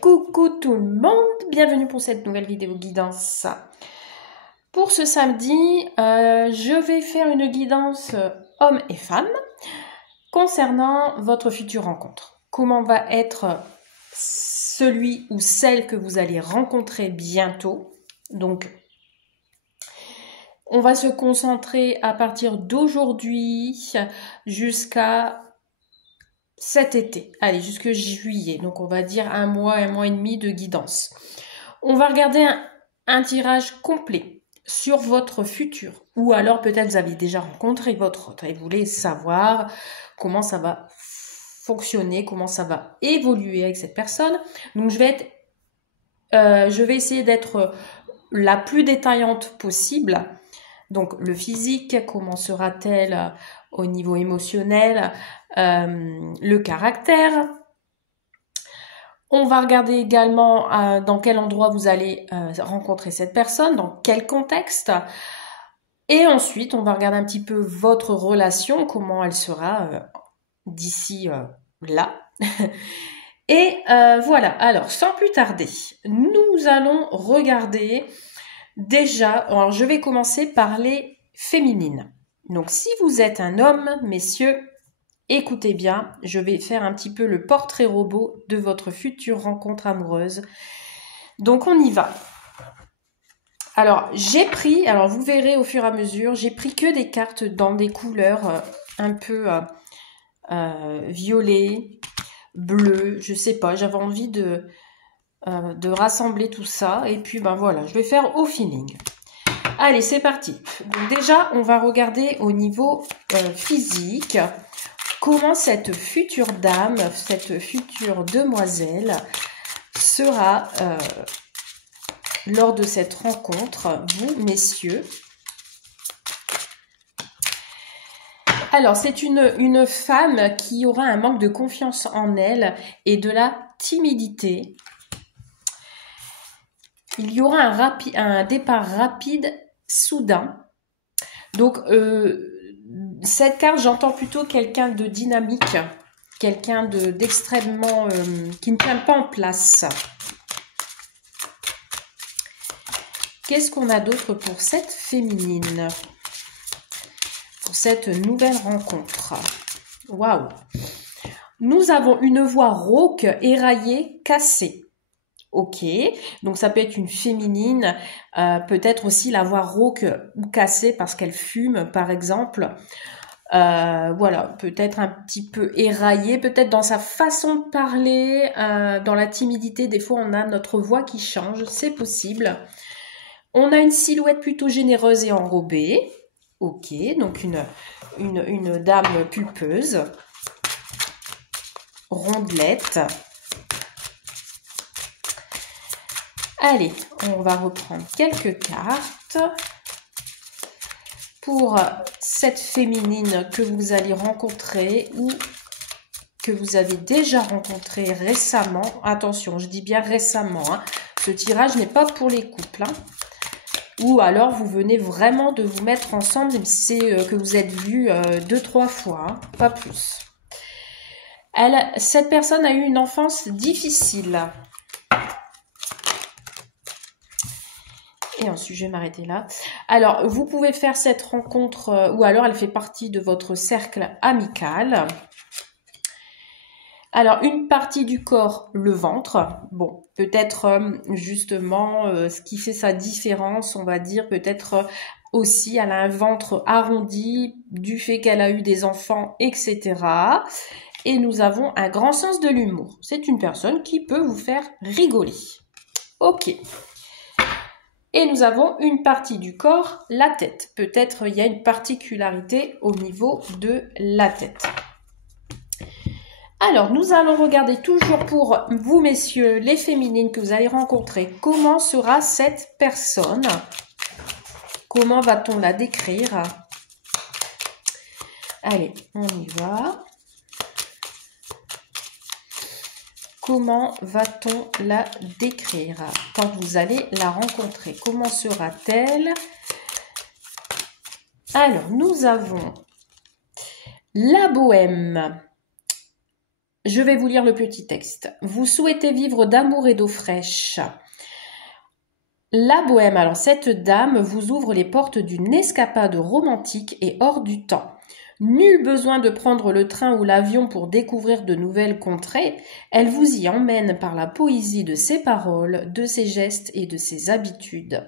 Coucou tout le monde, bienvenue pour cette nouvelle vidéo guidance. Pour ce samedi, je vais faire une guidance homme et femme concernant votre future rencontre. Comment va être celui ou celle que vous allez rencontrer bientôt. Donc, on va se concentrer à partir d'aujourd'hui jusqu'à cet été, allez, jusque juillet, donc on va dire un mois et demi de guidance. On va regarder un tirage complet sur votre futur, ou alors peut-être vous avez déjà rencontré votre autre et vous voulez savoir comment ça va fonctionner, comment ça va évoluer avec cette personne. Donc je vais essayer d'être la plus détaillante possible. Donc le physique, comment sera-t-elle au niveau émotionnel, le caractère. On va regarder également dans quel endroit vous allez rencontrer cette personne, dans quel contexte. Et ensuite, on va regarder un petit peu votre relation, comment elle sera d'ici là. Et voilà, alors sans plus tarder, nous allons regarder déjà, alors je vais commencer par les féminines. Donc si vous êtes un homme, messieurs, écoutez bien, je vais faire un petit peu le portrait robot de votre future rencontre amoureuse. Donc on y va. Alors alors vous verrez au fur et à mesure, j'ai pris que des cartes dans des couleurs un peu violet, bleu, je sais pas, j'avais envie de rassembler tout ça. Et puis ben voilà, je vais faire au feeling. Allez, c'est parti. Donc déjà, on va regarder au niveau physique comment cette future dame, cette future demoiselle sera lors de cette rencontre, vous, messieurs. Alors, c'est une femme qui aura un manque de confiance en elle et de la timidité. Il y aura un départ rapide, soudain. Donc, cette carte, j'entends plutôt quelqu'un de dynamique, quelqu'un d'extrêmement qui ne tient pas en place. Qu'est-ce qu'on a d'autre pour cette féminine? Pour cette nouvelle rencontre. Waouh! Nous avons une voix rauque, éraillée, cassée. Ok, donc ça peut être une féminine, peut-être aussi la voix rauque ou cassée parce qu'elle fume, par exemple. Voilà, peut-être un petit peu éraillée, peut-être dans sa façon de parler, dans la timidité, des fois on a notre voix qui change, c'est possible. On a une silhouette plutôt généreuse et enrobée. Ok, donc une dame pulpeuse, rondelette. Allez, on va reprendre quelques cartes pour cette féminine que vous allez rencontrer ou que vous avez déjà rencontrée récemment. Attention, je dis bien récemment, hein. Ce tirage n'est pas pour les couples. Hein. Ou alors, vous venez vraiment de vous mettre ensemble, même si c'est que vous êtes vus 2-3 fois, hein, pas plus. Cette personne a eu une enfance difficile. Et ensuite, je vais m'arrêter là. Alors, vous pouvez faire cette rencontre, ou alors elle fait partie de votre cercle amical. Alors, une partie du corps, le ventre. Bon, peut-être justement, ce qui fait sa différence, on va dire, peut-être aussi, elle a un ventre arrondi du fait qu'elle a eu des enfants, etc. Et nous avons un grand sens de l'humour. C'est une personne qui peut vous faire rigoler. Ok. Et nous avons une partie du corps, la tête. Peut-être il y a une particularité au niveau de la tête. Alors, nous allons regarder toujours pour vous, messieurs, les féminines que vous allez rencontrer. Comment sera cette personne? Comment va-t-on la décrire? Allez, on y va. Comment va-t-on la décrire quand vous allez la rencontrer? Comment sera-t-elle? Alors, nous avons la bohème, Je vais vous lire le petit texte. Vous souhaitez vivre d'amour et d'eau fraîche. La bohème, alors cette dame vous ouvre les portes d'une escapade romantique et hors du temps. Nul besoin de prendre le train ou l'avion pour découvrir de nouvelles contrées, elle vous y emmène par la poésie de ses paroles, de ses gestes et de ses habitudes.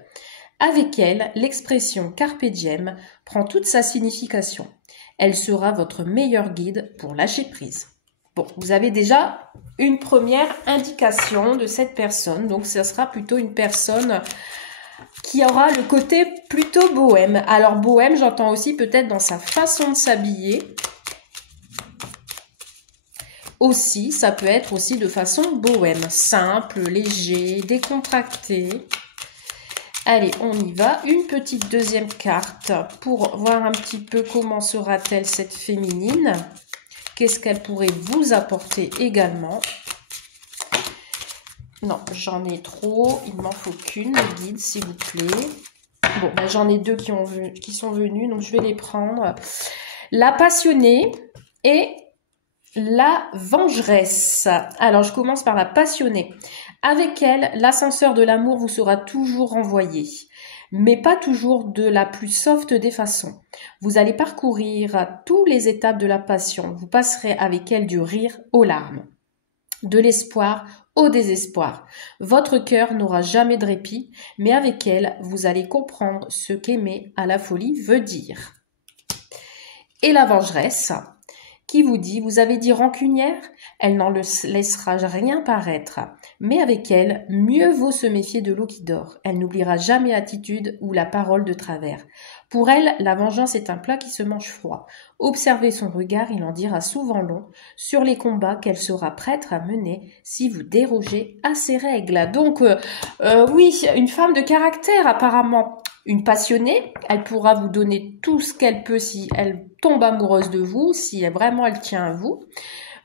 Avec elle, l'expression carpe diem prend toute sa signification. Elle sera votre meilleur guide pour lâcher prise. Bon, vous avez déjà une première indication de cette personne, donc ce sera plutôt une personne qui aura le côté plutôt bohème. Alors bohème, j'entends aussi peut-être dans sa façon de s'habiller. Aussi, ça peut être aussi de façon bohème, simple, léger, décontracté. Allez, on y va. Une petite deuxième carte pour voir un petit peu comment sera-t-elle cette féminine. Qu'est-ce qu'elle pourrait vous apporter également? Non, j'en ai trop. Il m'en faut qu'une, guide, s'il vous plaît. Bon, ben, j'en ai deux qui sont venus, donc je vais les prendre. La passionnée et la vengeresse. Alors, je commence par la passionnée. Avec elle, l'ascenseur de l'amour vous sera toujours renvoyé, mais pas toujours de la plus soft des façons. Vous allez parcourir toutes les étapes de la passion. Vous passerez avec elle du rire aux larmes, de l'espoir au désespoir. Votre cœur n'aura jamais de répit, mais avec elle, vous allez comprendre ce qu'aimer à la folie veut dire. Et la vengeresse, qui vous dit, vous avez dit rancunière, elle n'en laissera rien paraître. Mais avec elle, mieux vaut se méfier de l'eau qui dort. Elle n'oubliera jamais attitude ou la parole de travers. Pour elle, la vengeance est un plat qui se mange froid. Observez son regard, il en dira souvent long sur les combats qu'elle sera prête à mener si vous dérogez à ses règles. Donc, oui, une femme de caractère apparemment. Une passionnée, elle pourra vous donner tout ce qu'elle peut si elle tombe amoureuse de vous, si vraiment elle tient à vous.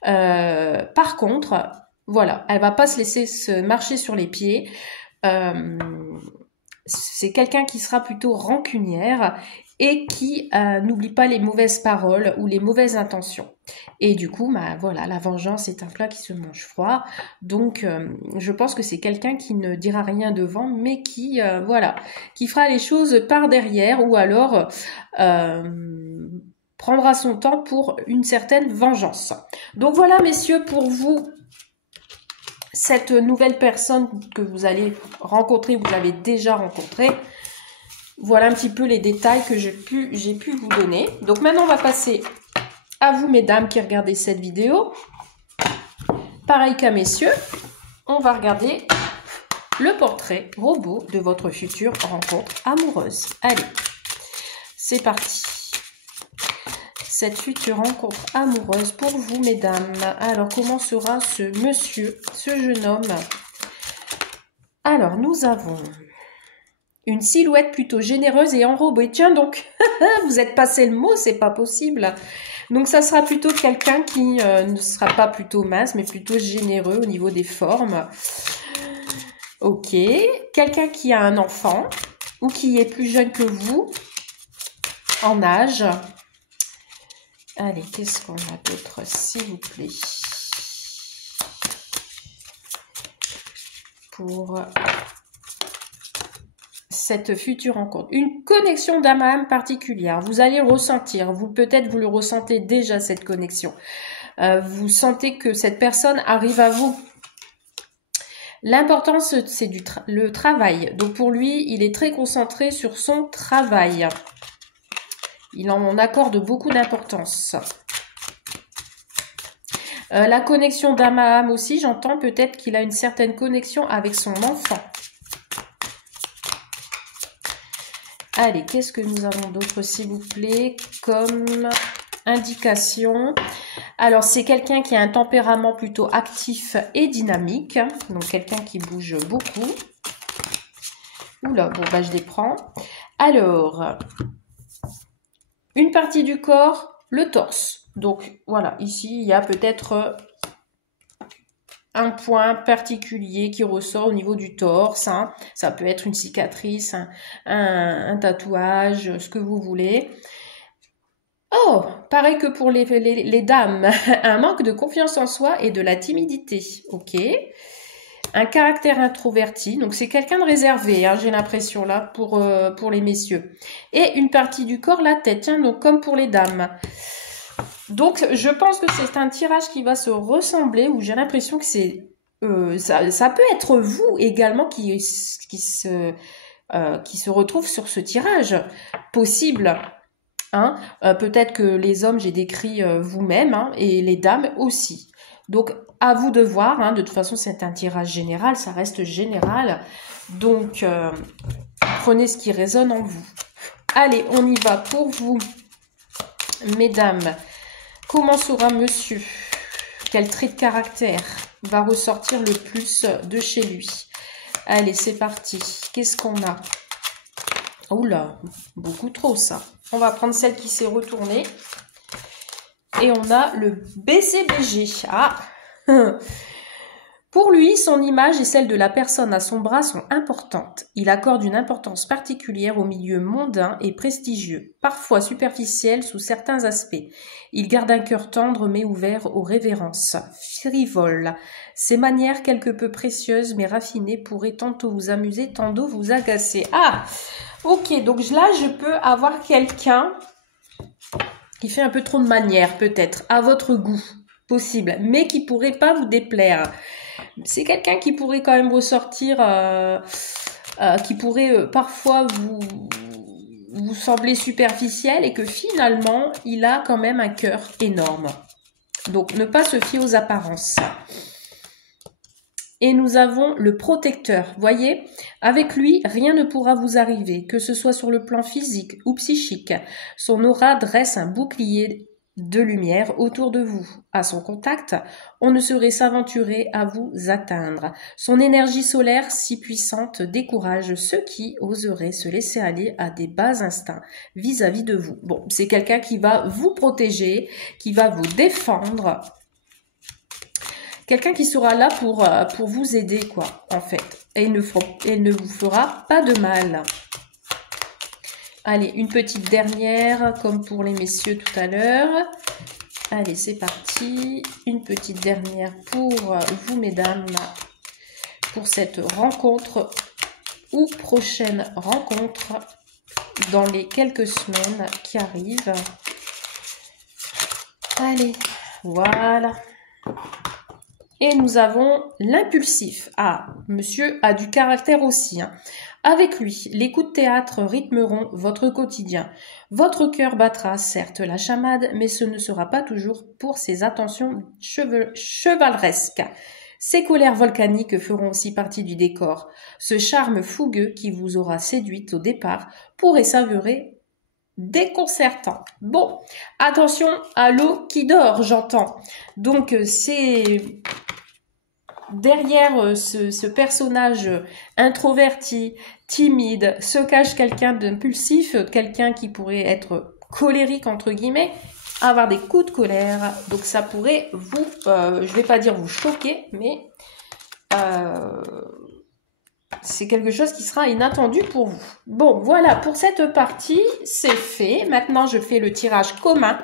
Par contre, voilà, elle va pas se laisser se marcher sur les pieds. C'est quelqu'un qui sera plutôt rancunière et qui n'oublie pas les mauvaises paroles ou les mauvaises intentions. Et du coup, bah, voilà, la vengeance est un plat qui se mange froid. Donc, je pense que c'est quelqu'un qui ne dira rien devant, mais qui, voilà, qui fera les choses par derrière ou alors prendra son temps pour une certaine vengeance. Donc voilà, messieurs, pour vous, cette nouvelle personne que vous allez rencontrer, vous l'avez déjà rencontrée. Voilà un petit peu les détails que j'ai pu vous donner. Donc maintenant, on va passer à vous, mesdames, qui regardez cette vidéo. Pareil qu'à messieurs, on va regarder le portrait robot de votre future rencontre amoureuse. Allez, c'est parti. Cette future rencontre amoureuse pour vous, mesdames. Alors, comment sera ce monsieur, ce jeune homme? Alors, nous avons une silhouette plutôt généreuse et enrobée. Tiens donc, vous êtes passé le mot, c'est pas possible. Donc, ça sera plutôt quelqu'un qui ne sera pas plutôt mince, mais plutôt généreux au niveau des formes. Ok. Quelqu'un qui a un enfant ou qui est plus jeune que vous en âge. Allez, qu'est-ce qu'on a d'autre, s'il vous plaît, pour cette future rencontre? Une connexion d'âme à âme particulière. Vous allez ressentir, peut-être vous le ressentez déjà, cette connexion. Vous sentez que cette personne arrive à vous. L'importance, c'est le travail. Donc pour lui, il est très concentré sur son travail. Il en accorde beaucoup d'importance. La connexion d'âme à âme aussi, j'entends peut-être qu'il a une certaine connexion avec son enfant. Allez, qu'est-ce que nous avons d'autre, s'il vous plaît, comme indication? Alors, c'est quelqu'un qui a un tempérament plutôt actif et dynamique. Donc, quelqu'un qui bouge beaucoup. Oula, bon, bah, je les prends. Alors, une partie du corps, le torse. Donc, voilà, ici, il y a peut-être un point particulier qui ressort au niveau du torse. Hein. Ça peut être une cicatrice, un tatouage, ce que vous voulez. Oh, pareil que pour les dames. Un manque de confiance en soi et de la timidité. Ok. Un caractère introverti. Donc, c'est quelqu'un de réservé, hein, j'ai l'impression, là, pour les messieurs. Et une partie du corps, la tête. Tiens, donc, comme pour les dames. Donc, je pense que c'est un tirage qui va se ressembler, où j'ai l'impression que c'est... ça peut être vous également qui se retrouve sur ce tirage. Possible. Hein. Peut-être que les hommes, j'ai décrit vous-même, hein, et les dames aussi. Donc, à vous de voir. Hein. De toute façon, c'est un tirage général, ça reste général. Donc, prenez ce qui résonne en vous. Allez, on y va pour vous, mesdames. Comment sera monsieur? Quel trait de caractère va ressortir le plus de chez lui? Allez, c'est parti. Qu'est-ce qu'on a? Oula, beaucoup trop ça. On va prendre celle qui s'est retournée. Et on a le BCBG. Ah. Pour lui, son image et celle de la personne à son bras sont importantes. Il accorde une importance particulière au milieu mondain et prestigieux, parfois superficiel sous certains aspects. Il garde un cœur tendre mais ouvert aux révérences. Frivole. Ses manières quelque peu précieuses mais raffinées pourraient tantôt vous amuser, tantôt vous agacer. Ah, ok, donc là je peux avoir quelqu'un qui fait un peu trop de manières peut-être, à votre goût, possible, mais qui pourrait pas vous déplaire. C'est quelqu'un qui pourrait quand même ressortir, qui pourrait parfois vous sembler superficiel et que finalement, il a quand même un cœur énorme. Donc, ne pas se fier aux apparences. Et nous avons le protecteur. Voyez, avec lui, rien ne pourra vous arriver, que ce soit sur le plan physique ou psychique. Son aura dresse un bouclier de lumière autour de vous. À son contact, on ne saurait s'aventurer à vous atteindre. Son énergie solaire si puissante décourage ceux qui oseraient se laisser aller à des bas instincts vis-à-vis de vous. Bon, c'est quelqu'un qui va vous protéger, qui va vous défendre. Quelqu'un qui sera là pour vous aider, quoi, en fait. Et il ne vous fera pas de mal. Allez, une petite dernière, comme pour les messieurs tout à l'heure. Allez, c'est parti. Une petite dernière pour vous, mesdames, pour cette rencontre ou prochaine rencontre dans les quelques semaines qui arrivent. Allez, voilà. Et nous avons l'impulsif. Ah, monsieur a du caractère aussi, hein. Avec lui, les coups de théâtre rythmeront votre quotidien. Votre cœur battra certes la chamade, mais ce ne sera pas toujours pour ses attentions chevaleresques. Ses colères volcaniques feront aussi partie du décor. Ce charme fougueux qui vous aura séduite au départ pourrait s'avérer déconcertant. Bon, attention à l'eau qui dort, j'entends. Donc, c'est... Derrière ce personnage introverti, timide, se cache quelqu'un d'impulsif, quelqu'un qui pourrait être colérique, entre guillemets, avoir des coups de colère. Donc ça pourrait vous, je vais pas dire vous choquer, mais c'est quelque chose qui sera inattendu pour vous. Bon, voilà, pour cette partie, c'est fait. Maintenant, je fais le tirage commun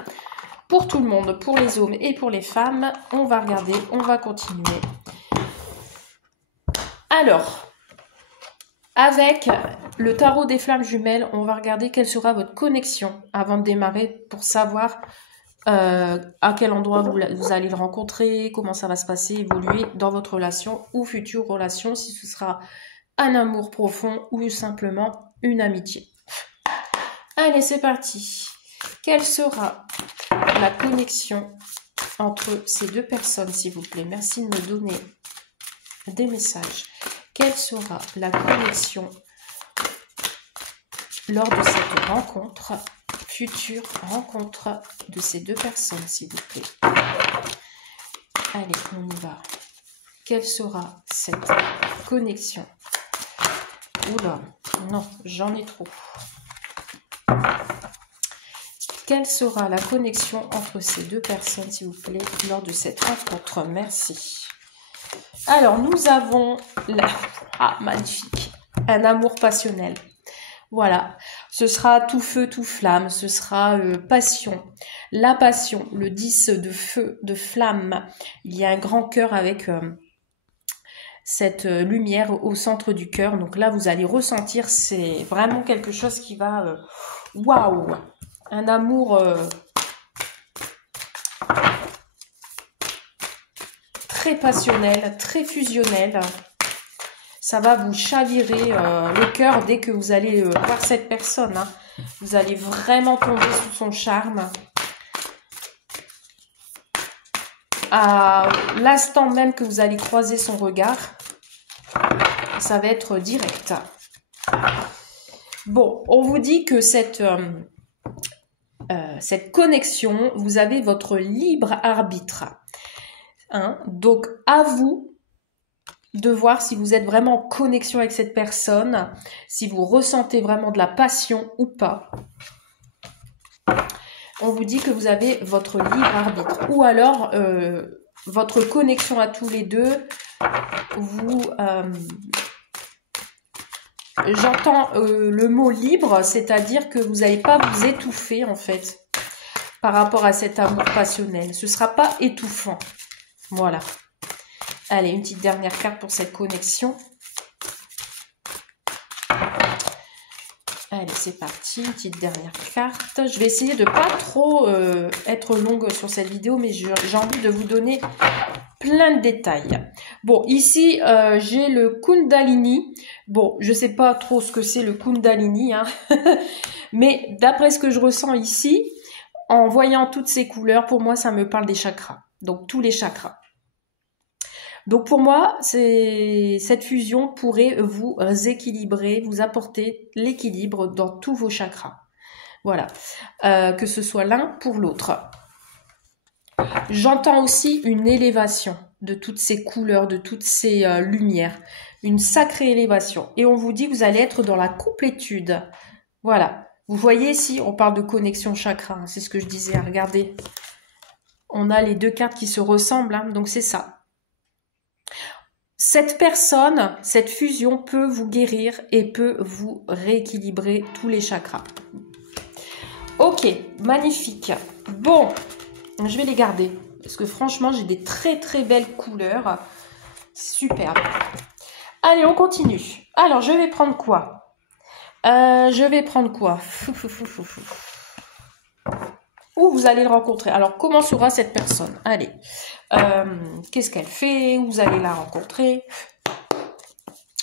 pour tout le monde, pour les hommes et pour les femmes. On va regarder, on va continuer. Alors, avec le tarot des flammes jumelles, on va regarder quelle sera votre connexion avant de démarrer pour savoir à quel endroit vous allez le rencontrer, comment ça va se passer, évoluer dans votre relation ou future relation, si ce sera un amour profond ou simplement une amitié. Allez, c'est parti. Quelle sera la connexion entre ces deux personnes, s'il vous plaît? Merci de me donner des messages. Quelle sera la connexion lors de cette rencontre, future rencontre de ces deux personnes, s'il vous plaît? Allez, on y va. Quelle sera cette connexion? Oula, non, j'en ai trop. Quelle sera la connexion entre ces deux personnes, s'il vous plaît, lors de cette rencontre? Merci. Alors, nous avons, ah, magnifique, un amour passionnel. Voilà, ce sera tout feu, tout flamme, ce sera passion. La passion, le 10 de feu, de flamme. Il y a un grand cœur avec cette lumière au centre du cœur. Donc là, vous allez ressentir, c'est vraiment quelque chose qui va... Waouh! Un amour très passionnel, très fusionnel. Ça va vous chavirer le cœur dès que vous allez voir cette personne. Hein. Vous allez vraiment tomber sous son charme. À l'instant même que vous allez croiser son regard, ça va être direct. Bon, on vous dit que cette connexion, vous avez votre libre arbitre. Hein. Donc, à vous de voir si vous êtes vraiment en connexion avec cette personne, si vous ressentez vraiment de la passion ou pas. On vous dit que vous avez votre libre arbitre. Ou alors, votre connexion à tous les deux, vous... J'entends le mot libre, c'est-à-dire que vous n'allez pas vous étouffer, en fait, par rapport à cet amour passionnel. Ce ne sera pas étouffant. Voilà. Allez, une petite dernière carte pour cette connexion. Allez, c'est parti, une petite dernière carte. Je vais essayer de pas trop être longue sur cette vidéo, mais j'ai envie de vous donner plein de détails. Bon, ici, j'ai le Kundalini. Bon, je sais pas trop ce que c'est le Kundalini, hein. Mais d'après ce que je ressens ici, en voyant toutes ces couleurs, pour moi, ça me parle des chakras. Donc, tous les chakras. Donc pour moi, cette fusion pourrait vous équilibrer, vous apporter l'équilibre dans tous vos chakras. Voilà, que ce soit l'un pour l'autre. J'entends aussi une élévation de toutes ces couleurs, de toutes ces lumières. Une sacrée élévation. Et on vous dit que vous allez être dans la complétude. Voilà. Vous voyez ici, on parle de connexion chakra. Hein, c'est ce que je disais. Regardez. On a les deux cartes qui se ressemblent. Hein, donc c'est ça. Cette personne, cette fusion peut vous guérir et peut vous rééquilibrer tous les chakras. Ok, magnifique. Bon, je vais les garder. Parce que franchement, j'ai des très très belles couleurs. Superbe. Allez, on continue. Alors, je vais prendre quoi? Je vais prendre quoi? Où vous allez le rencontrer. Alors, comment sera cette personne? Allez. Qu'est-ce qu'elle fait? Où vous allez la rencontrer?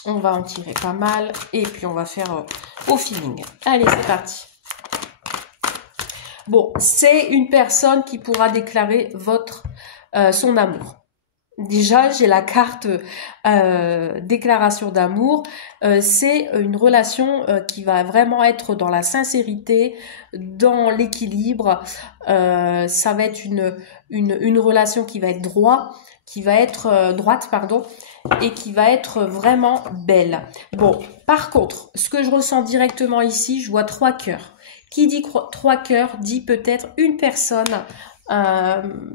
On va en tirer pas mal. Et puis, on va faire au feeling. Allez, c'est parti. Bon, c'est une personne qui pourra déclarer son amour. Déjà, j'ai la carte déclaration d'amour. C'est une relation qui va vraiment être dans la sincérité, dans l'équilibre. Ça va être une relation qui va être droite, pardon, et qui va être vraiment belle. Bon, par contre, ce que je ressens directement ici, je vois 3 cœurs. Qui dit 3 cœurs dit peut-être une personne,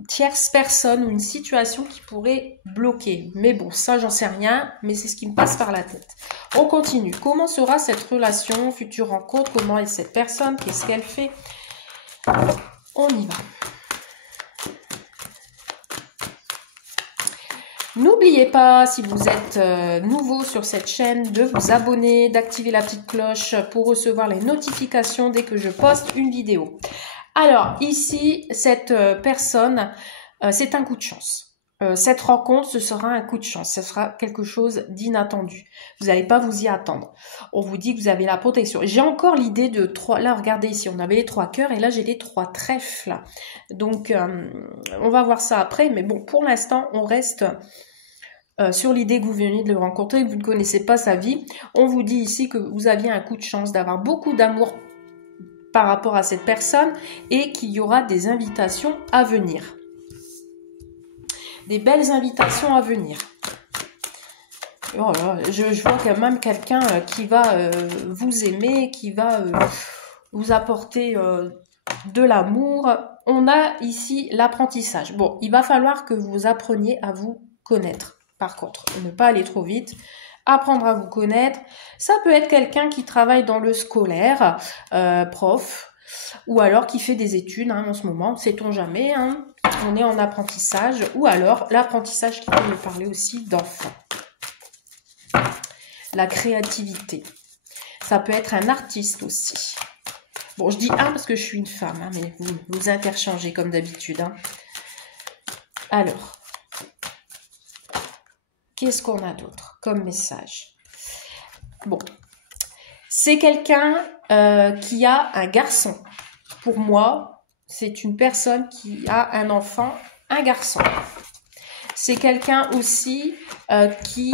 tierce personne ou une situation qui pourrait bloquer. Mais bon, ça, j'en sais rien, mais c'est ce qui me passe par la tête. On continue. Comment sera cette relation, future rencontre? Comment est cette personne? Qu'est-ce qu'elle fait? On y va. N'oubliez pas, si vous êtes nouveau sur cette chaîne, de vous abonner, d'activer la petite cloche pour recevoir les notifications dès que je poste une vidéo. Alors, ici, cette personne, c'est un coup de chance. Cette rencontre, ce sera un coup de chance. Ce sera quelque chose d'inattendu. Vous n'allez pas vous y attendre. On vous dit que vous avez la protection. J'ai encore l'idée de 3... Là, regardez ici, on avait les 3 cœurs et là, j'ai les 3 trèfles. Donc, on va voir ça après. Mais bon, pour l'instant, on reste... sur l'idée que vous venez de le rencontrer, que vous ne connaissez pas sa vie. On vous dit ici que vous aviez un coup de chance d'avoir beaucoup d'amour par rapport à cette personne et qu'il y aura des invitations à venir. Des belles invitations à venir. Oh là, je vois quand même quelqu'un qui va vous aimer, qui va vous apporter de l'amour. On a ici l'apprentissage. Bon, il va falloir que vous appreniez à vous connaître. Par contre, ne pas aller trop vite. apprendre à vous connaître. Ça peut être quelqu'un qui travaille dans le scolaire, prof, ou alors qui fait des études en ce moment, sait-on jamais, hein. On est en apprentissage, ou alors l'apprentissage qui peut me parler aussi d'enfants. La créativité. Ça peut être un artiste aussi. Bon, je dis un parce que je suis une femme, hein, mais vous interchangez comme d'habitude. Hein. Alors, qu'est-ce qu'on a d'autre comme message? Bon, c'est quelqu'un qui a un garçon. Pour moi, c'est une personne qui a un enfant, un garçon. C'est quelqu'un aussi qui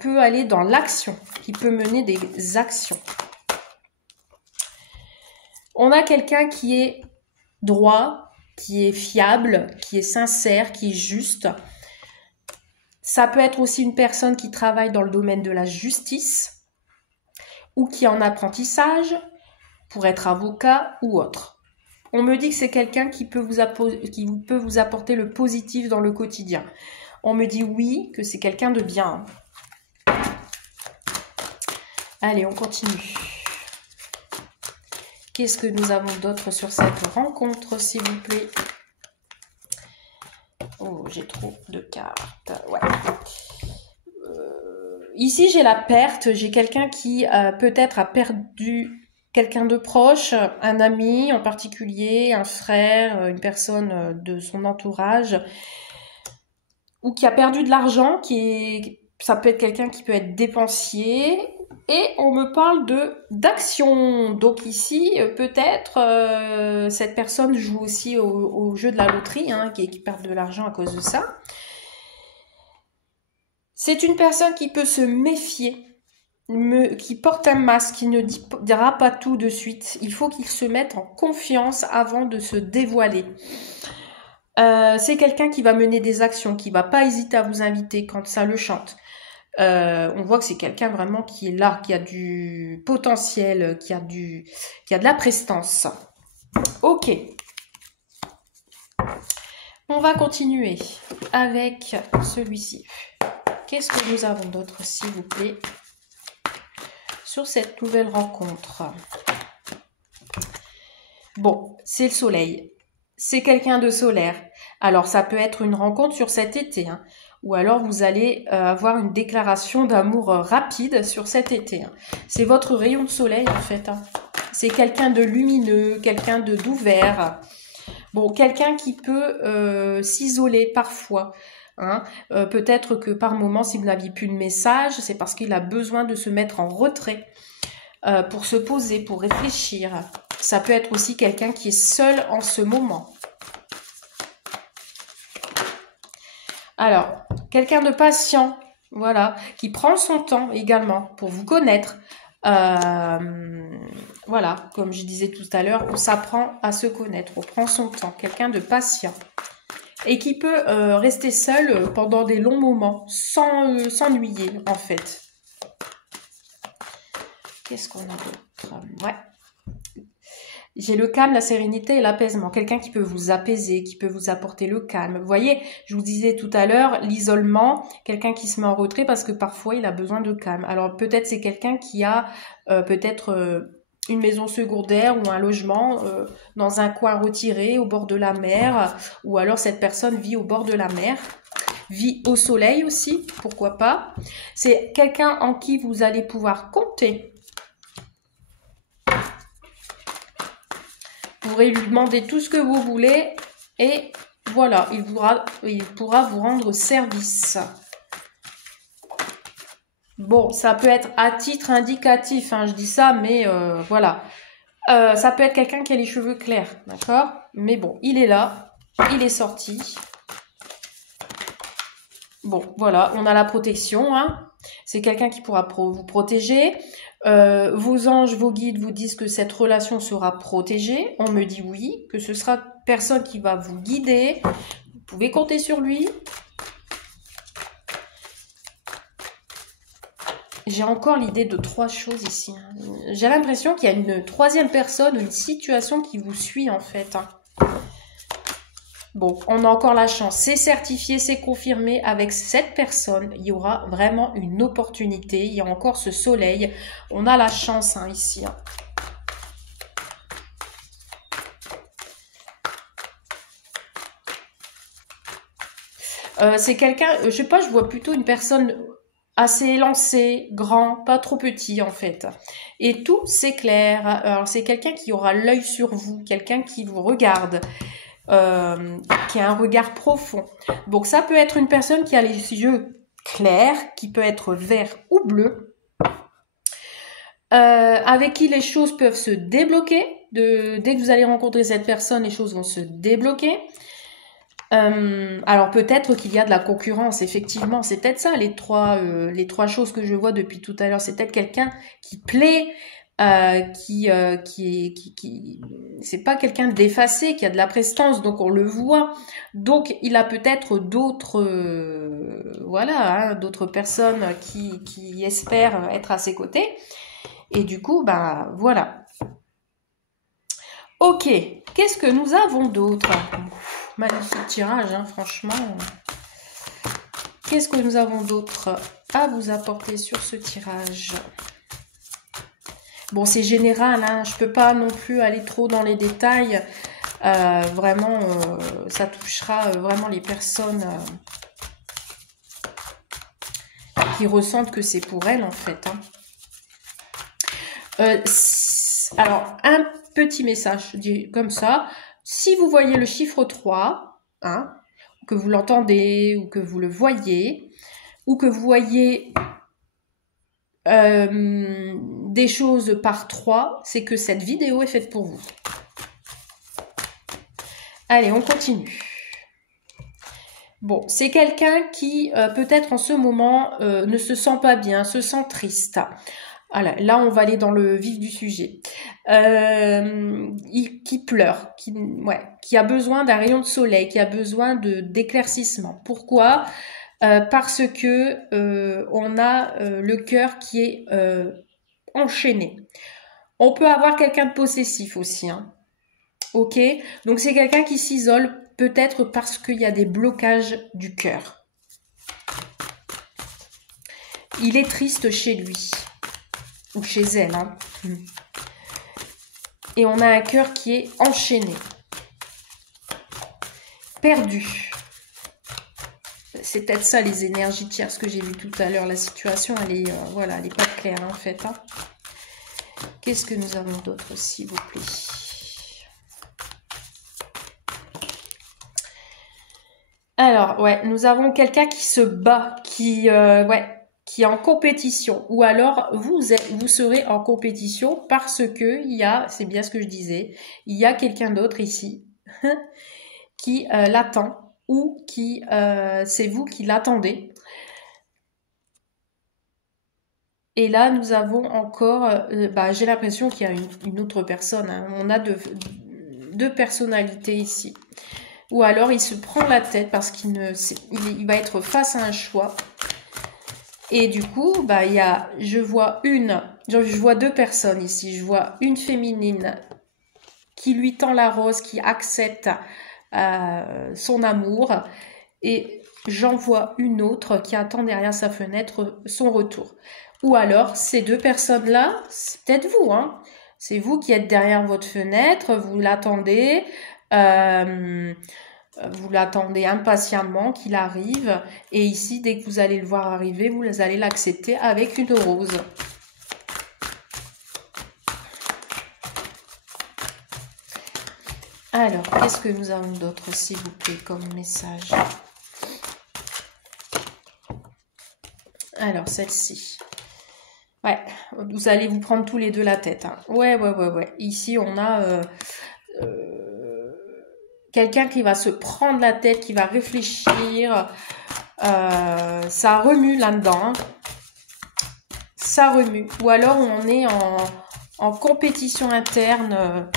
peut aller dans l'action, qui peut mener des actions. On a quelqu'un qui est droit, qui est fiable, qui est sincère, qui est juste. Ça peut être aussi une personne qui travaille dans le domaine de la justice ou qui est en apprentissage pour être avocat ou autre. On me dit que c'est quelqu'un qui peut vous apporter le positif dans le quotidien. On me dit oui, que c'est quelqu'un de bien. Allez, on continue. Qu'est-ce que nous avons d'autre sur cette rencontre, s'il vous plaît? Oh, j'ai trop de cartes. Ouais. Ici, j'ai la perte. J'ai quelqu'un qui peut-être a perdu quelqu'un de proche, un ami en particulier, un frère, une personne de son entourage, ou qui a perdu de l'argent, ça peut être quelqu'un qui peut être dépensier, et on me parle d'action. Donc ici, peut-être, cette personne joue aussi au jeu de la loterie, hein, qui perd de l'argent à cause de ça. C'est une personne qui peut se méfier, qui porte un masque, qui ne dira pas tout de suite. Il faut qu'il se mette en confiance avant de se dévoiler. C'est quelqu'un qui va mener des actions, qui va pas hésiter à vous inviter quand ça le chante. On voit que c'est quelqu'un vraiment qui est là, qui a du potentiel, qui a de la prestance. Ok. On va continuer avec celui-ci. Qu'est-ce que nous avons d'autre, s'il vous plaît, sur cette nouvelle rencontre? Bon, c'est le soleil. C'est quelqu'un de solaire. Alors, ça peut être une rencontre sur cet été, hein, ou alors vous allez avoir une déclaration d'amour rapide sur cet été. Hein. C'est votre rayon de soleil, en fait. Hein. C'est quelqu'un de lumineux, quelqu'un d'ouvert. Bon, quelqu'un qui peut s'isoler parfois. Hein. Peut-être que par moment, si vous n'aviez plus de message, c'est parce qu'il a besoin de se mettre en retrait pour se poser, pour réfléchir. Ça peut être aussi quelqu'un qui est seul en ce moment. Alors, quelqu'un de patient, voilà, qui prend son temps également pour vous connaître. Voilà, comme je disais tout à l'heure, on s'apprend à se connaître, on prend son temps. Quelqu'un de patient. Et qui peut rester seul pendant des longs moments, sans s'ennuyer, en fait. Qu'est-ce qu'on a d'autre? Ouais. J'ai le calme, la sérénité et l'apaisement. Quelqu'un qui peut vous apaiser, qui peut vous apporter le calme. Vous voyez, je vous disais tout à l'heure, l'isolement, quelqu'un qui se met en retrait parce que parfois il a besoin de calme. Alors peut-être c'est quelqu'un qui a peut-être une maison secondaire ou un logement dans un coin retiré au bord de la mer, ou alors cette personne vit au bord de la mer, vit au soleil aussi, pourquoi pas. C'est quelqu'un en qui vous allez pouvoir compter. Vous pourrez lui demander tout ce que vous voulez et voilà, il pourra vous rendre service. Bon, ça peut être à titre indicatif, hein, je dis ça, mais voilà. Ça peut être quelqu'un qui a les cheveux clairs, d'accord? Mais bon, il est là, il est sorti. Bon, voilà, on a la protection, hein. C'est quelqu'un qui pourra vous protéger. Vos anges, vos guides vous disent que cette relation sera protégée. On me dit oui, que ce sera personne qui va vous guider. Vous pouvez compter sur lui. J'ai encore l'idée de 3 choses ici. J'ai l'impression qu'il y a une troisième personne, une situation qui vous suit en fait. Bon, on a encore la chance. C'est certifié, c'est confirmé. Avec cette personne, il y aura vraiment une opportunité. Il y a encore ce soleil. On a la chance hein, ici. Hein. C'est quelqu'un, je sais pas, je vois plutôt une personne assez élancé, grand, pas trop petit en fait. Et tout s'éclaire. Alors c'est quelqu'un qui aura l'œil sur vous, quelqu'un qui vous regarde, qui a un regard profond. Donc ça peut être une personne qui a les yeux clairs, qui peut être vert ou bleu, avec qui les choses peuvent se débloquer. Dès que vous allez rencontrer cette personne, les choses vont se débloquer. Alors peut-être qu'il y a de la concurrence, effectivement, c'est peut-être ça les trois choses que je vois depuis tout à l'heure. C'est peut-être quelqu'un qui plaît, c'est pas quelqu'un d'effacé, qui a de la prestance, donc on le voit. Donc il a peut-être d'autres, voilà, hein, d'autres personnes qui espèrent être à ses côtés. Et du coup, bah voilà. Ok, qu'est-ce que nous avons d'autre? Magnifique tirage, hein, franchement. Qu'est-ce que nous avons d'autre à vous apporter sur ce tirage? Bon, c'est général, hein, je peux pas non plus aller trop dans les détails. Vraiment, ça touchera vraiment les personnes qui ressentent que c'est pour elles, en fait. Hein. Alors, un petit message, je dis comme ça. Si vous voyez le chiffre 3, hein, que vous l'entendez ou que vous le voyez, ou que vous voyez des choses par 3, c'est que cette vidéo est faite pour vous. Allez, on continue. Bon, c'est quelqu'un qui peut-être en ce moment ne se sent pas bien, se sent triste. Voilà, là, on va aller dans le vif du sujet. Qui pleure, qui a besoin d'un rayon de soleil, qui a besoin d'éclaircissement. Pourquoi? Parce que on a le cœur qui est enchaîné. On peut avoir quelqu'un de possessif aussi. Hein. Ok? Donc, c'est quelqu'un qui s'isole peut-être parce qu'il y a des blocages du cœur. Il est triste chez lui. Ou chez elle. Hein. Et on a un cœur qui est enchaîné. Perdu. C'est peut-être ça les énergies tierces que j'ai vu tout à l'heure. La situation, elle est, voilà, elle n'est pas claire en fait. Hein. Qu'est-ce que nous avons d'autre, s'il vous plaît? Alors, ouais, nous avons quelqu'un qui se bat, qui est en compétition. Ou alors, vous serez en compétition parce que c'est bien ce que je disais, il y a quelqu'un d'autre ici qui l'attend. Ou qui c'est vous qui l'attendez. Et là, nous avons encore, j'ai l'impression qu'il y a une autre personne. Hein. On a deux personnalités ici. Ou alors, il se prend la tête parce qu'il va être face à un choix. Et du coup, je vois deux personnes ici. Je vois une féminine qui lui tend la rose, qui accepte son amour, et j'en vois une autre qui attend derrière sa fenêtre son retour. Ou alors, ces deux personnes-là, c'est peut-être vous, hein. C'est vous qui êtes derrière votre fenêtre, vous l'attendez impatiemment qu'il arrive, et ici, dès que vous allez le voir arriver, vous allez l'accepter avec une rose. Alors, qu'est-ce que nous avons d'autre, s'il vous plaît, comme message? Alors, celle-ci. Ouais, vous allez vous prendre tous les deux la tête. Hein. Ouais. Ici, on a quelqu'un qui va se prendre la tête, qui va réfléchir. Ça remue là-dedans. Hein. Ça remue. Ou alors, on est en compétition interne.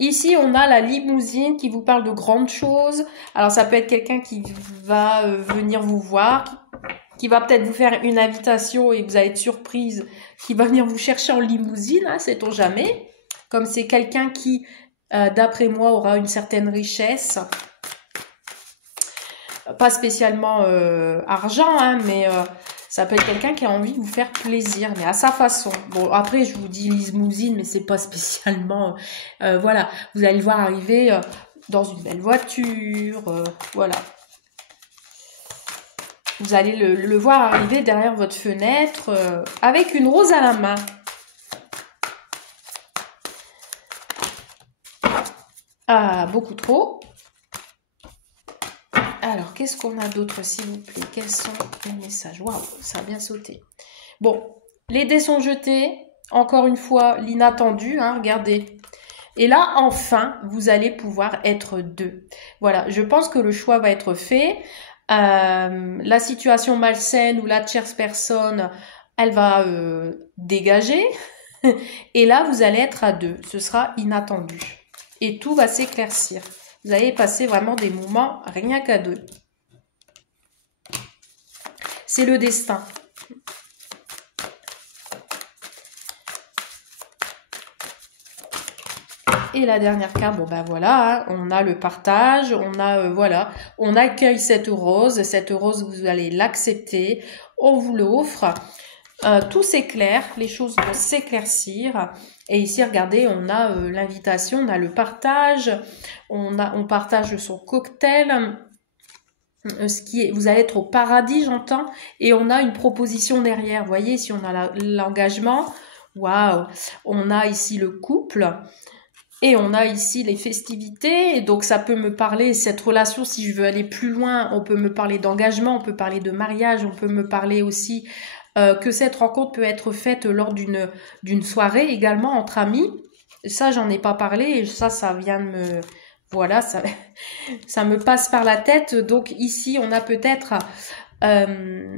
Ici, on a la limousine qui vous parle de grandes choses. Alors, ça peut être quelqu'un qui va venir vous voir, qui va peut-être vous faire une invitation et vous allez être surprise, qui va venir vous chercher en limousine, hein, sait-on jamais. Comme c'est quelqu'un qui d'après moi, aura une certaine richesse. Pas spécialement argent, hein, mais ça peut être quelqu'un qui a envie de vous faire plaisir, mais à sa façon. Bon, après, je vous dis limousine, mais c'est pas spécialement... voilà, vous allez le voir arriver dans une belle voiture, voilà. Vous allez le voir arriver derrière votre fenêtre avec une rose à la main. Ah, beaucoup trop. Alors, qu'est-ce qu'on a d'autre, s'il vous plaît? Quels sont les messages? Waouh, ça a bien sauté. Bon, les dés sont jetés. Encore une fois, l'inattendu, hein, regardez. Et là, enfin, vous allez pouvoir être deux. Voilà, je pense que le choix va être fait. La situation malsaine ou la tierce personne, elle va dégager. Et là, vous allez être à deux. Ce sera inattendu. Et tout va s'éclaircir. Vous allez passer vraiment des moments rien qu'à deux. C'est le destin. Et la dernière carte, bon ben voilà, hein, on a le partage, on a, voilà, on accueille cette rose, vous allez l'accepter, on vous l'offre. Tout s'éclaire, les choses vont s'éclaircir. Et ici, regardez, on a l'invitation, on a le partage, on partage son cocktail. Vous allez être au paradis, j'entends, et on a une proposition derrière. Vous voyez, si on a l'engagement, waouh, on a ici le couple. Et on a ici les festivités, et donc ça peut me parler, cette relation, si je veux aller plus loin, on peut me parler d'engagement, on peut parler de mariage, on peut me parler aussi que cette rencontre peut être faite lors d'une soirée également entre amis. Ça, j'en ai pas parlé, et ça vient de me... Voilà, ça me passe par la tête. Donc ici, on a peut-être... ben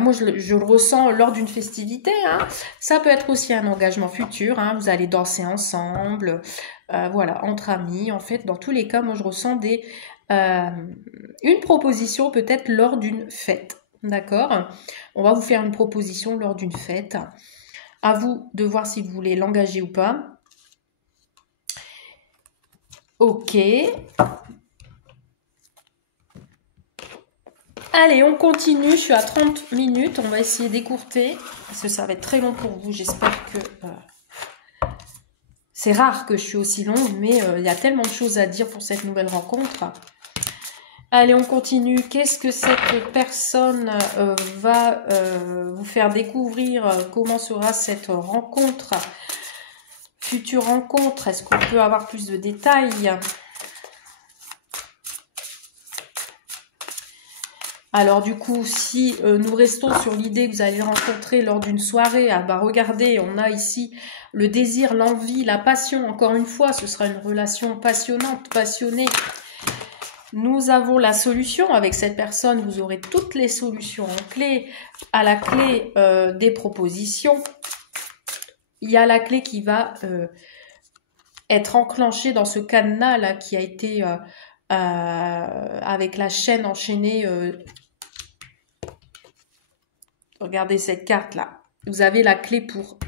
moi, je le ressens lors d'une festivité. Hein. Ça peut être aussi un engagement futur. Hein. Vous allez danser ensemble, voilà, entre amis. En fait, dans tous les cas, moi, je ressens une proposition peut-être lors d'une fête. D'accord? On va vous faire une proposition lors d'une fête. À vous de voir si vous voulez l'engager ou pas. Ok. Allez, on continue. Je suis à 30 minutes. On va essayer d'écourter parce que ça va être très long pour vous. J'espère que... c'est rare que je suis aussi longue, mais il y a tellement de choses à dire pour cette nouvelle rencontre. Allez, on continue. Qu'est-ce que cette personne va vous faire découvrir? Comment sera cette rencontre? Future rencontre. Est-ce qu'on peut avoir plus de détails? Alors du coup, si nous restons sur l'idée que vous allez le rencontrer lors d'une soirée, ah bah regardez, on a ici le désir, l'envie, la passion. Encore une fois, ce sera une relation passionnante, passionnée. Nous avons la solution avec cette personne. Vous aurez toutes les solutions en clé. À la clé des propositions, il y a la clé qui va être enclenchée dans ce cadenas là qui a été avec la chaîne enchaînée. Regardez cette carte là. Vous avez la clé pour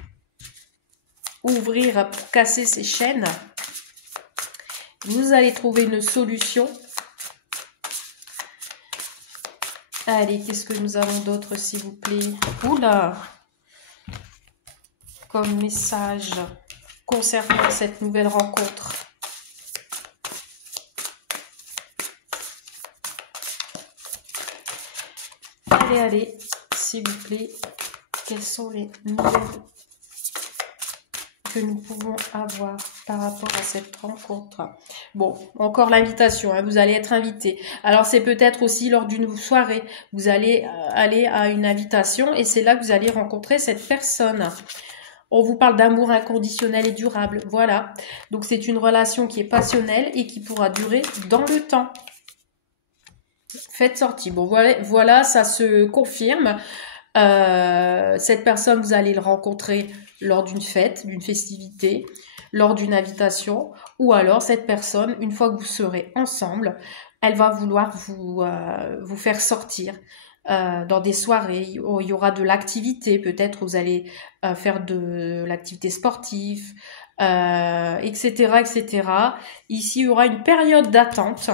ouvrir, pour casser ces chaînes. Vous allez trouver une solution. Allez, qu'est-ce que nous avons d'autre, s'il vous plaît? Oula! Comme message concernant cette nouvelle rencontre. Allez, allez, s'il vous plaît, quelles sont les nouvelles que nous pouvons avoir par rapport à cette rencontre? Bon, encore l'invitation, hein, vous allez être invité. Alors, c'est peut-être aussi lors d'une soirée, vous allez aller à une invitation et c'est là que vous allez rencontrer cette personne. On vous parle d'amour inconditionnel et durable, voilà. Donc, c'est une relation qui est passionnelle et qui pourra durer dans le temps. Faites sortie. Bon, voilà, ça se confirme. Cette personne, vous allez le rencontrer lors d'une fête, d'une festivité, lors d'une invitation, ou alors cette personne, une fois que vous serez ensemble, elle va vouloir vous faire sortir dans des soirées où il y aura de l'activité, peut-être vous allez faire de l'activité sportive, etc., etc. Ici, il y aura une période d'attente.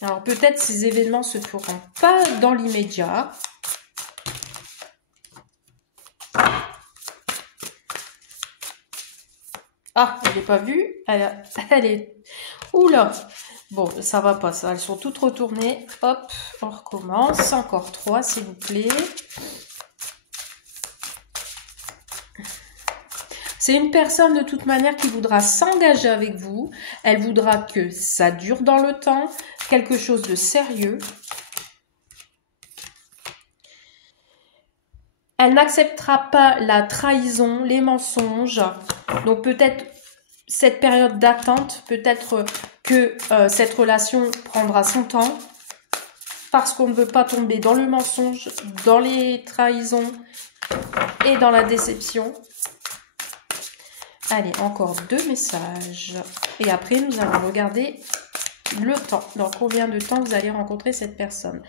Alors, peut-être ces événements se feront pas dans l'immédiat. Ah, je l'ai pas vue. Elle est... Oula! Bon, ça va pas, ça. Elles sont toutes retournées. Hop, on recommence. Encore 3, s'il vous plaît. C'est une personne de toute manière qui voudra s'engager avec vous. Elle voudra que ça dure dans le temps, quelque chose de sérieux. Elle n'acceptera pas la trahison, les mensonges. Donc peut-être cette période d'attente, peut-être que cette relation prendra son temps parce qu'on ne veut pas tomber dans le mensonge, dans les trahisons et dans la déception. Allez, encore 2 messages. Et après, nous allons regarder le temps. Dans combien de temps vous allez rencontrer cette personne.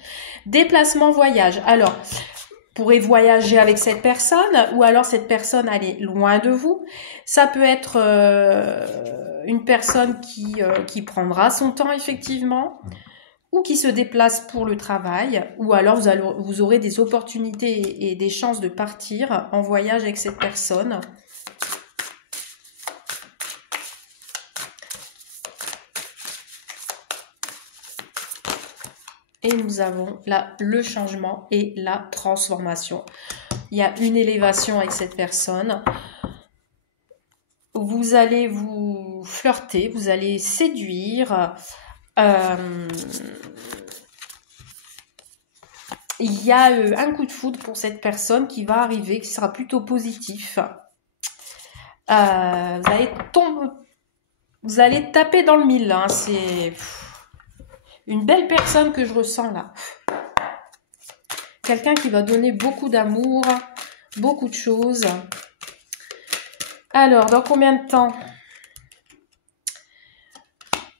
Déplacement, voyage. Alors, vous pourrez voyager avec cette personne ou alors cette personne elle est loin de vous. Ça peut être une personne qui prendra son temps effectivement ou qui se déplace pour le travail ou alors vous aurez des opportunités et des chances de partir en voyage avec cette personne. Et nous avons là le changement et la transformation. Il y a une élévation avec cette personne. Vous allez vous flirter, vous allez séduire. Il y a un coup de foudre pour cette personne qui va arriver, qui sera plutôt positif. Vous allez taper dans le mille. Hein. C'est... une belle personne que je ressens là. Quelqu'un qui va donner beaucoup d'amour, beaucoup de choses. Alors, dans combien de temps?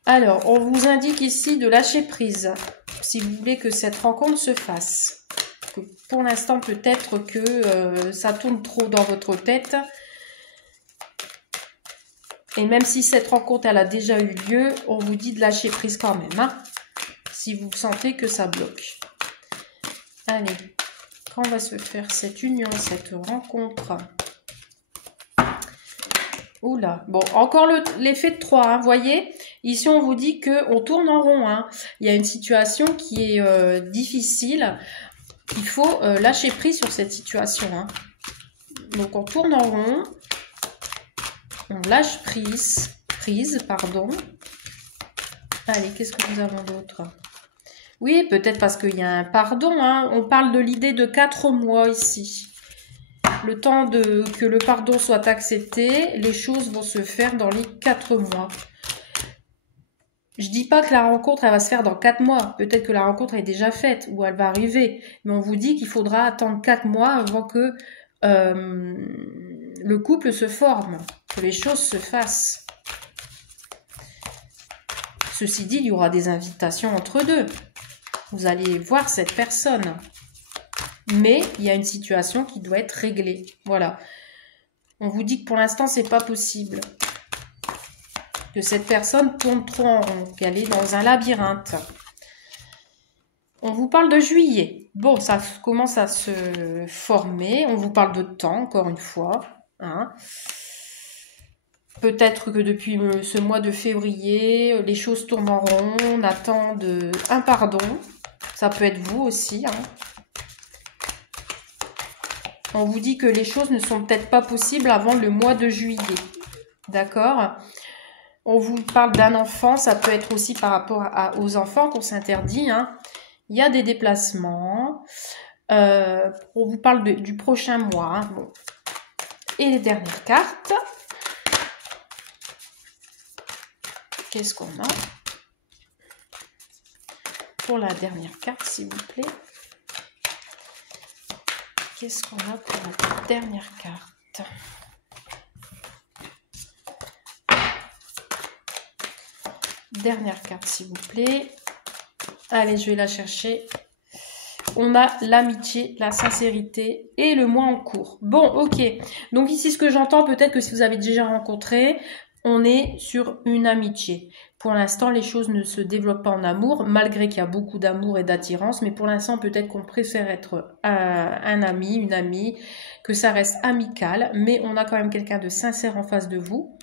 Alors, on vous indique ici de lâcher prise. Si vous voulez que cette rencontre se fasse. Que pour l'instant, peut-être que ça tourne trop dans votre tête. Et même si cette rencontre, elle a déjà eu lieu, on vous dit de lâcher prise quand même. Hein, si vous sentez que ça bloque. Allez, quand va se faire cette union, cette rencontre? Oula, bon, encore l'effet de 3, hein, voyez. Ici, on vous dit qu'on tourne en rond. Hein. Il y a une situation qui est difficile. Il faut lâcher prise sur cette situation. Hein. Donc, on tourne en rond. On lâche prise, pardon. Allez, qu'est-ce que nous avons d'autre? Oui, peut-être parce qu'il y a un pardon. Hein. On parle de l'idée de 4 mois ici. Le temps que le pardon soit accepté, les choses vont se faire dans les 4 mois. Je dis pas que la rencontre, elle va se faire dans 4 mois. Peut-être que la rencontre est déjà faite ou elle va arriver. Mais on vous dit qu'il faudra attendre 4 mois avant que le couple se forme, que les choses se fassent. Ceci dit, il y aura des invitations entre deux. Vous allez voir cette personne. Mais il y a une situation qui doit être réglée. Voilà. On vous dit que pour l'instant, c'est pas possible. Que cette personne tourne trop en rond, qu'elle est dans un labyrinthe. On vous parle de juillet. Bon, ça commence à se former. On vous parle de temps, encore une fois. Hein. Peut-être que depuis ce mois de février, les choses tournent en rond. On attend un pardon. Ça peut être vous aussi. Hein. On vous dit que les choses ne sont peut-être pas possibles avant le mois de juillet. D'accord ? On vous parle d'un enfant. Ça peut être aussi par rapport aux enfants qu'on s'interdit. Hein. Il y a des déplacements. On vous parle du prochain mois. Hein. Bon. Et les dernières cartes. Qu'est-ce qu'on a pour la dernière carte, s'il vous plaît? Qu'est-ce qu'on a pour la dernière carte? Dernière carte, s'il vous plaît. Allez, je vais la chercher. on a l'amitié, la sincérité et le mois en cours. Bon, ok. Donc ici, ce que j'entends, peut-être que si vous avez déjà rencontré, on est sur une amitié. Pour l'instant, les choses ne se développent pas en amour, malgré qu'il y a beaucoup d'amour et d'attirance. Mais pour l'instant, peut-être qu'on préfère être un ami, une amie, que ça reste amical. Mais on a quand même quelqu'un de sincère en face de vous.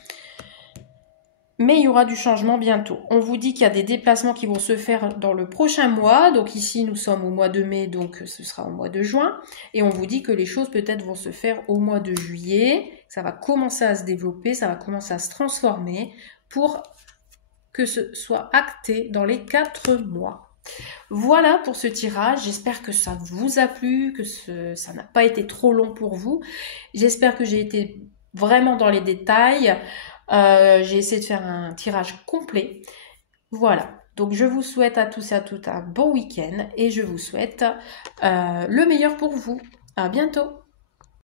Mais il y aura du changement bientôt. On vous dit qu'il y a des déplacements qui vont se faire dans le prochain mois. Donc ici, nous sommes au mois de mai, donc ce sera au mois de juin. Et on vous dit que les choses peut-être vont se faire au mois de juillet. Ça va commencer à se développer, ça va commencer à se transformer pour que ce soit acté dans les 4 mois. Voilà pour ce tirage. J'espère que ça vous a plu, que ça n'a pas été trop long pour vous. J'espère que j'ai été vraiment dans les détails. J'ai essayé de faire un tirage complet. Voilà. Donc, je vous souhaite à tous et à toutes un bon week-end et je vous souhaite le meilleur pour vous. À bientôt.